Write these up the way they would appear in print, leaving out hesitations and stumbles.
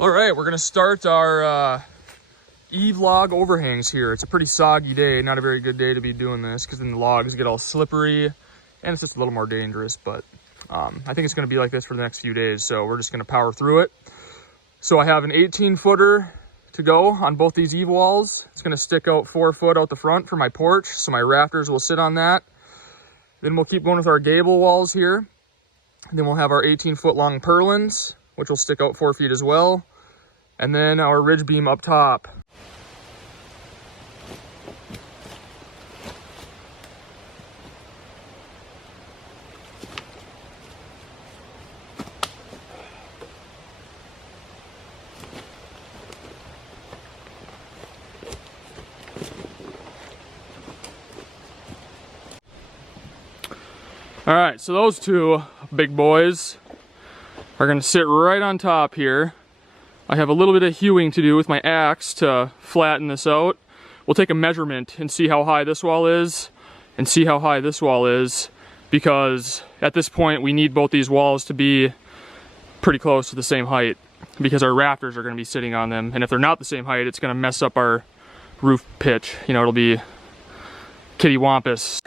All right, we're gonna start our eave log overhangs here. It's a pretty soggy day, not a very good day to be doing this because then the logs get all slippery and it's just a little more dangerous, but I think it's gonna be like this for the next few days, so we're just gonna power through it. So I have an 18-footer to go on both these eave walls. It's gonna stick out 4 foot out the front for my porch, so my rafters will sit on that. Then we'll keep going with our gable walls here. Then we'll have our 18-foot long purlins, which will stick out 4 feet as well. And then our ridge beam up top. All right, so those two big boys are gonna sit right on top here. I have a little bit of hewing to do with my axe to flatten this out. We'll take a measurement and see how high this wall is and see how high this wall is, because at this point we need both these walls to be pretty close to the same height because our rafters are gonna be sitting on them. And if they're not the same height, it's gonna mess up our roof pitch. You know, it'll be kittywampus.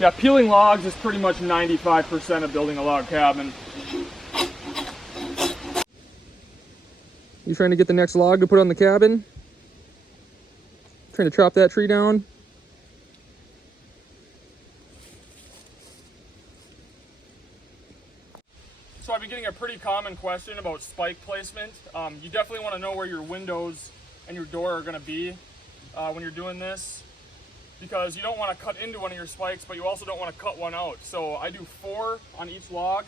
Yeah, peeling logs is pretty much 95% of building a log cabin. You trying to get the next log to put on the cabin? Trying to chop that tree down? So I've been getting a pretty common question about spike placement. You definitely want to know where your windows and your door are going to be when you're doing this, because you don't want to cut into one of your spikes, but you also don't want to cut one out. So I do 4 on each log.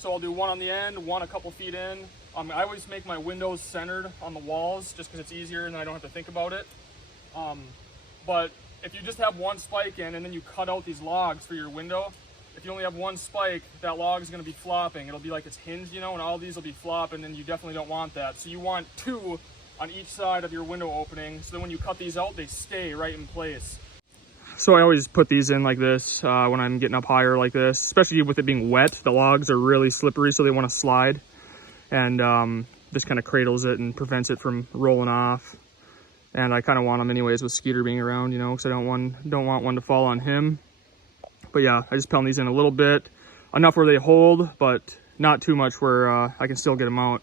So I'll do 1 on the end, 1 a couple feet in. I always make my windows centered on the walls just because it's easier and I don't have to think about it. But if you just have 1 spike in and then you cut out these logs for your window, if you only have 1 spike, that log is going to be flopping. It'll be like it's hinged, you know, and all these will be flopping, and you definitely don't want that. So you want 2 on each side of your window opening, so then when you cut these out, they stay right in place. So I always put these in like this when I'm getting up higher like this, especially with it being wet. The logs are really slippery, so they want to slide, and this kind of cradles it and prevents it from rolling off. And I kind of want them anyways with Skeeter being around, you know, because I don't want one to fall on him. But yeah, I just pound these in a little bit, enough where they hold, but not too much where I can still get them out.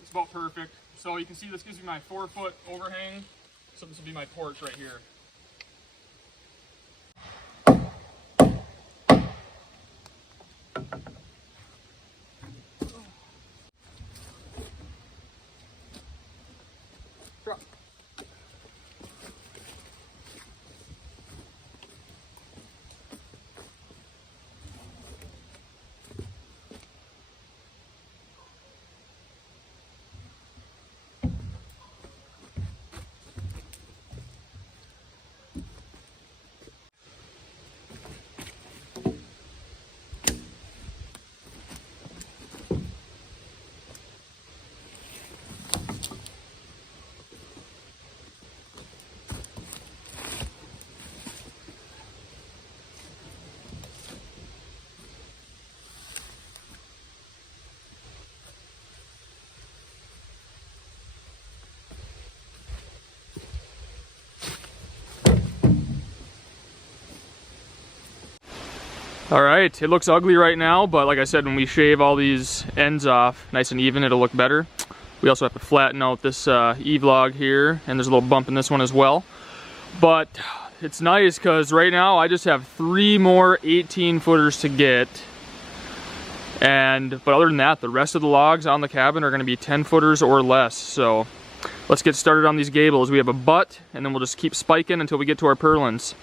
It's about perfect. So you can see this gives me my 4-foot overhang. So this will be my porch right here. Drop. All right, it looks ugly right now, but like I said, when we shave all these ends off nice and even, it'll look better. We also have to flatten out this eave log here, and there's a little bump in this one as well. But it's nice because right now I just have 3 more 18 footers to get, But other than that, the rest of the logs on the cabin are going to be 10 footers or less. So let's get started on these gables. We have a butt, and then we'll just keep spiking until we get to our purlins.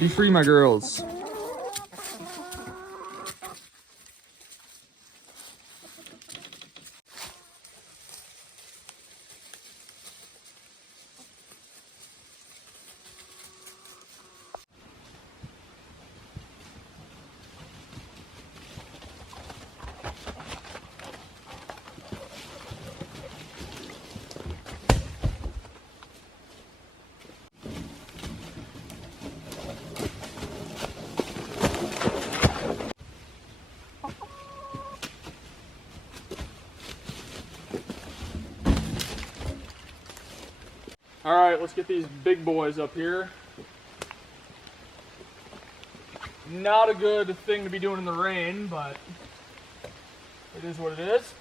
Be free, my girls. All right, let's get these big boys up here. Not a good thing to be doing in the rain, but it is what it is.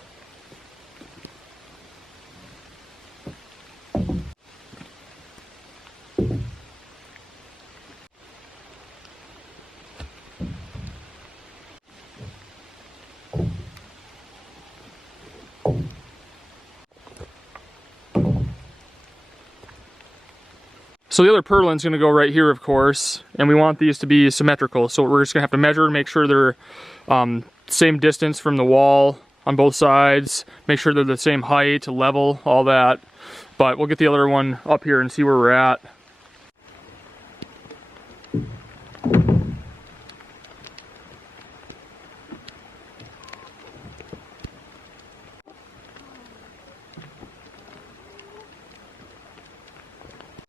So the other purlin's going to go right here, of course, and we want these to be symmetrical. So we're just going to have to measure and make sure they're same distance from the wall on both sides, make sure they're the same height, level, all that. But we'll get the other one up here and see where we're at.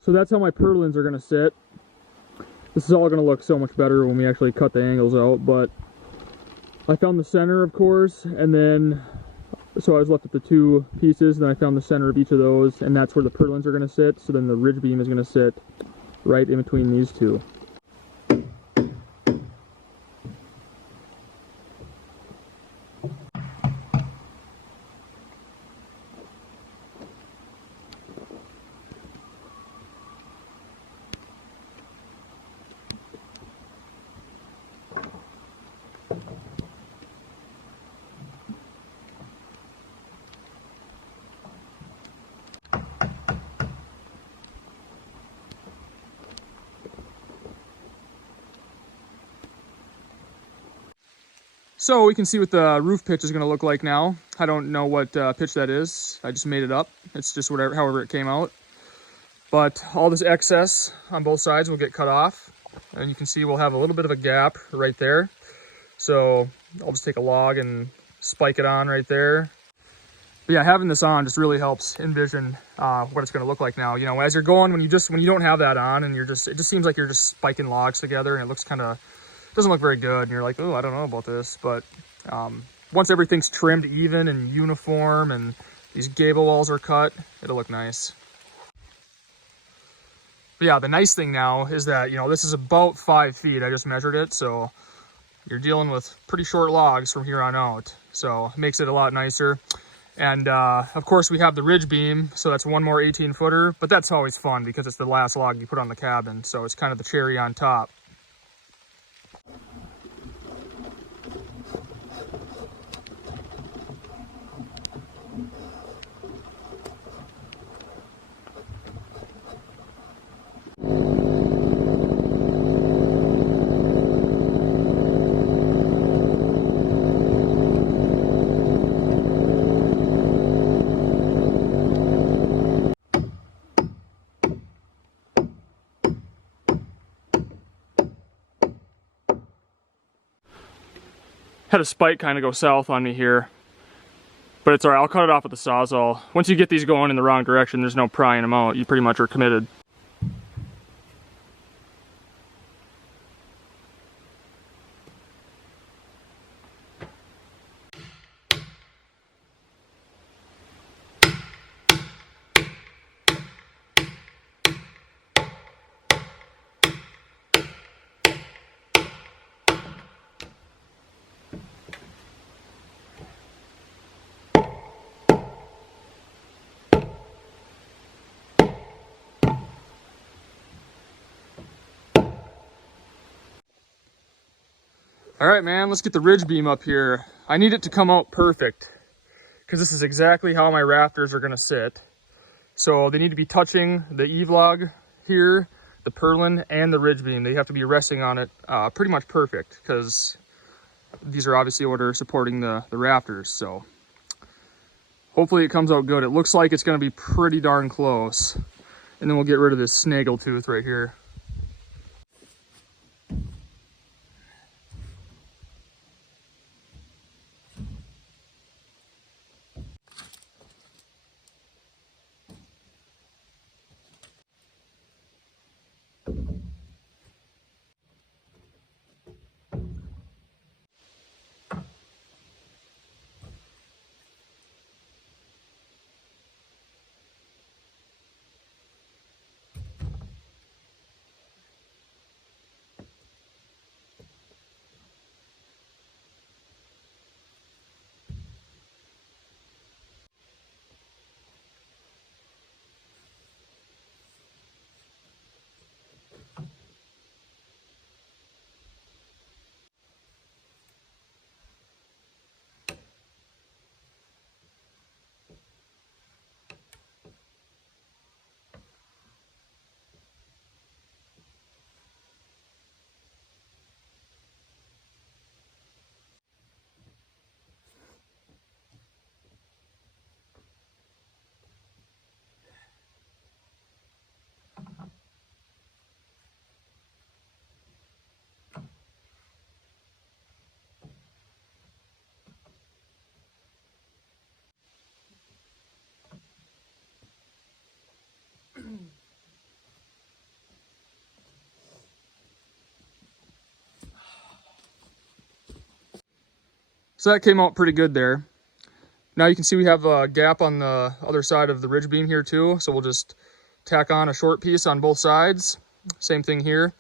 So that's how my purlins are going to sit. This is all going to look so much better when we actually cut the angles out, but I found the center, of course, and then, so I was left with the two pieces, then I found the center of each of those, and that's where the purlins are going to sit, so then the ridge beam is going to sit right in between these two. So we can see what the roof pitch is going to look like now. I don't know what pitch that is. I just made it up. It's just whatever, however it came out. But all this excess on both sides will get cut off. And you can see we'll have a little bit of a gap right there. So I'll just take a log and spike it on right there. But yeah, having this on just really helps envision what it's going to look like now. You know, as you're going, when you don't have that on, and it just seems like you're just spiking logs together, and it looks kind of, doesn't look very good, and you're like, oh, I don't know about this. But once everything's trimmed even and uniform and these gable walls are cut, it'll look nice. But yeah, the nice thing now is that, you know, this is about 5 feet. I just measured it, so you're dealing with pretty short logs from here on out. So it makes it a lot nicer. And of course we have the ridge beam, so that's one more 18-footer, but that's always fun because it's the last log you put on the cabin, so it's kind of the cherry on top. Had a spike kind of go south on me here, but it's all right. I'll cut it off with the Sawzall. Once you get these going in the wrong direction, there's no prying them out. You pretty much are committed. All right, man, let's get the ridge beam up here. I need it to come out perfect because this is exactly how my rafters are gonna sit. So they need to be touching the E-vlog here, the purlin, and the ridge beam. They have to be resting on it pretty much perfect because these are obviously order supporting the rafters. So hopefully it comes out good. It looks like it's gonna be pretty darn close. And then we'll get rid of this snaggle tooth right here. So that came out pretty good there. Now you can see we have a gap on the other side of the ridge beam here too. So we'll just tack on a short piece on both sides. Same thing here.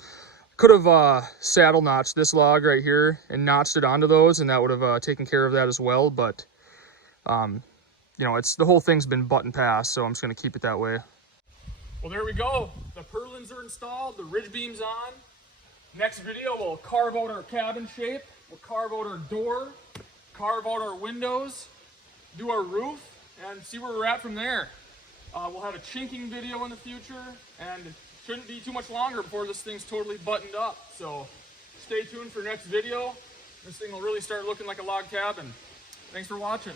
Could have saddle notched this log right here and notched it onto those, and that would have taken care of that as well. But you know, the whole thing's been button passed, so I'm just gonna keep it that way. Well, there we go. The purlins are installed, the ridge beam's on. Next video, we'll carve out our cabin shape. We'll carve out our door, carve out our windows, do our roof, and see where we're at from there. We'll have a chinking video in the future, and it shouldn't be too much longer before this thing's totally buttoned up. So stay tuned for next video. This thing will really start looking like a log cabin. Thanks for watching.